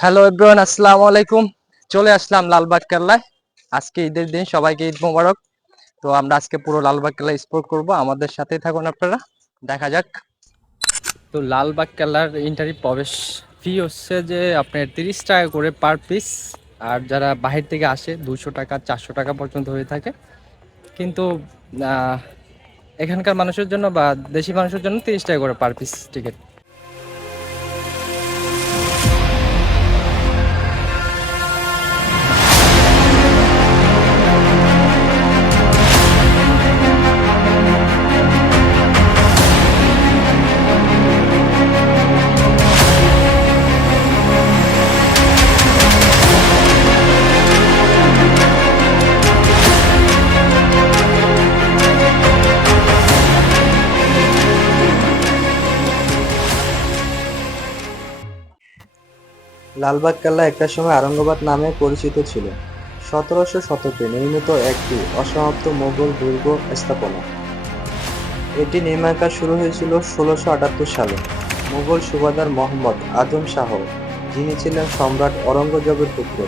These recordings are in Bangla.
হ্যালো এভরিওয়ান আসসালামু আলাইকুম চলে আসলাম লালবাগ কেল্লায়। আজকে ঈদের দিন, সবাইকে ঈদ মোবারক। তো আমরা আজকে পুরো লালবাগ কেল্লা এক্সপ্লোর করব। আমাদের সাথেই থাকুন আপনারা। দেখা যাক। তো লালবাগ কেল্লার ইন্টারি প্রবেশ ফি হচ্ছে যে আপনার তিরিশ টাকা করে পার পিস আর যারা বাহির থেকে আসে, দুশো টাকা, চারশো টাকা পর্যন্ত হয়ে থাকে। কিন্তু এখানকার মানুষের জন্য বা দেশি মানুষের জন্য তিরিশ টাকা করে পার পিস টিকিট লালবাগ কেল্লা একটা সময় আরঙ্গবাদ নামে পরিচিত ছিল। সতেরোশো শতকে নির্মিত একটি অসমাপ্ত মোগল দুর্গ স্থাপনা। এটি নির্মাণ কাজ শুরু হয়েছিল ষোলোশো আটাত্তর সালে। মুঘল সুবাদার মোহাম্মদ আজম শাহ, যিনি ছিলেন সম্রাট অরঙ্গজেবের পুত্র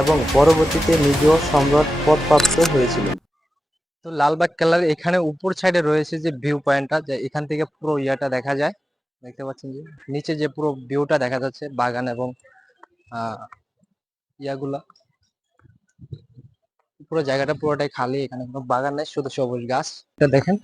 এবং পরবর্তীতে নিজেও সম্রাট পদপ্রাপ্ত হয়েছিলেন। তো লালবাগ কেল্লার এখানে উপর সাইডে রয়েছে যে ভিউ পয়েন্টটা যে এখান থেকে পুরো ইয়াটা দেখা যায়। দেখতে পাচ্ছেন যে নিচে যে পুরো ভিউটা দেখা যাচ্ছে, বাগান এবং ইয়াগুলা পুরো জায়গাটা পুরোটাই খালি, এখানে কোনো বাগান নেই, শুধু সবুজ গাছ এটা দেখেন।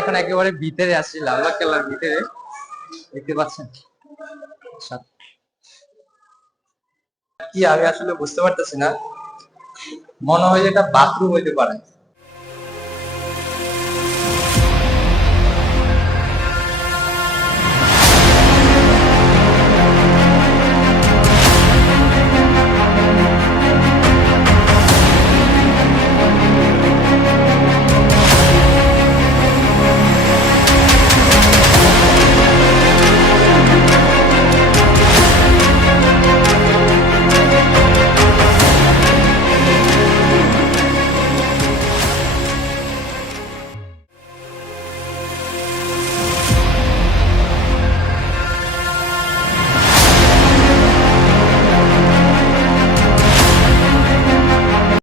এখন একেবারে ভিতরে আসছি লালবাগ কেল্লার ভিতরে। দেখতে পাচ্ছেন? কি আমি আসলে বুঝতে পারতেছি না। মনে হয় এটা বাথরুম হইতে পারে।